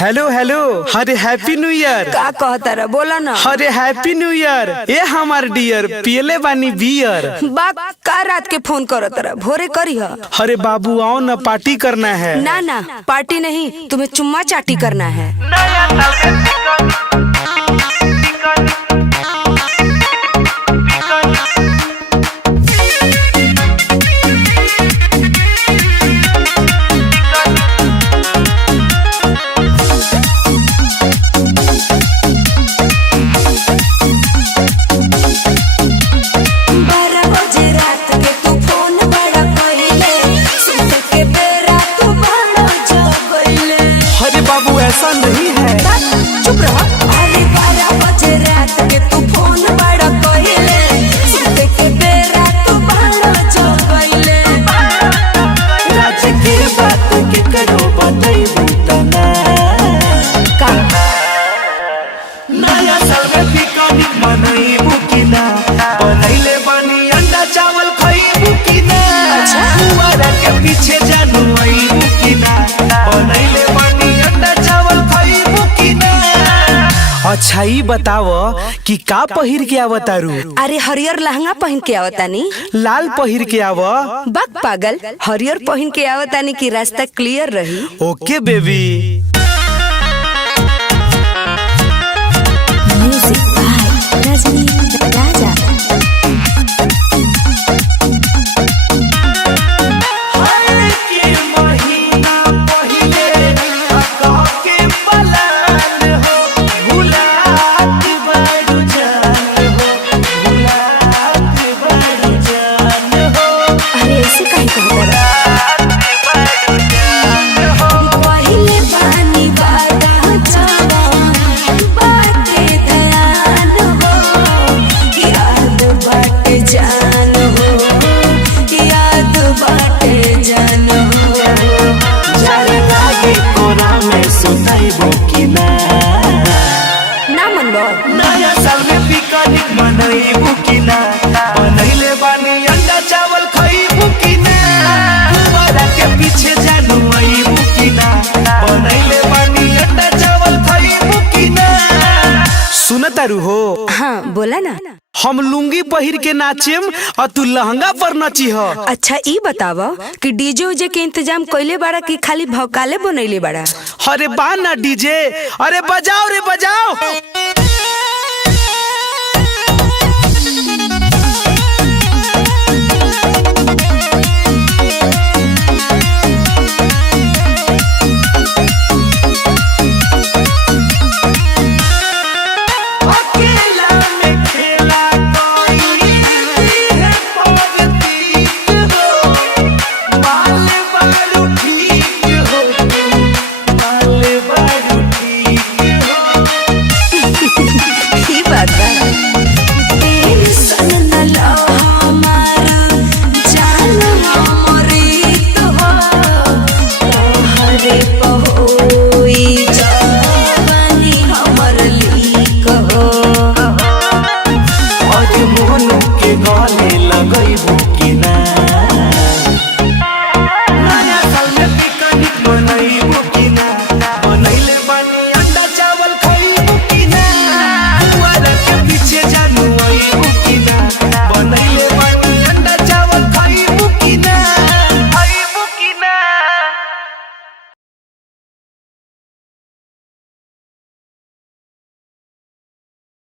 Hello hello. अरे happy new year. का कहता रहा बोला ना। अरे हैप्पी न्यू ईयर। ए हमार डियर पियले बानी बियर। बा का रात के फोन करो तरह भोरे करी है। अरे बाबू आओ ना पार्टी करना है। ना ना पार्टी नहीं तुम्हें चुम्मा चाटी करना है। ऐसा नहीं है। चुप रहा। अरे 12 बजे रात के तू फोन बड़ा कइले सुते के बेरा तू बड़ा जगइले। रात के बात के करो बताई बुतना का नया साल में पिकनिक मनाई बुकिना बनैले बानी अंडा चावल खाई बुकिना। अच्छा बुआरा के पीछे जानू आई बुकिना बनैले बानी अंडा चावल खाई बुकिना। अच्छा ही बताओ कि का पहिर के आवतारू। अरे हरियर लहंगा पहन के आवतानी। लाल पहिर के आव। बक पागल हरियर पहन के आवतानी कि रास्ता क्लियर रही। ओके बेबी। म्यूजिक बाय रजनी राजा। नया साल में पिकनिक मनाई बुकिना बनैले बानी अंडा चावल खाई बुकिना। बुआरा के पीछे जानू आई बुकिना बनैले बानी अंडा चावल खाई बुकिना। सुनतारू हो। हाँ बोला ना। हम लुंगी पहिर के नाचेम और तू लहंगा पर नची हो। अच्छा ई बतावा कि डीजे उजे के इंतजाम कइले बाड़ा कि खाली भौकाले बनैले बाड़ा। अरे बा ना डीजे। अरे बजाओ रे बजाओ। के गले लगई बुकिना।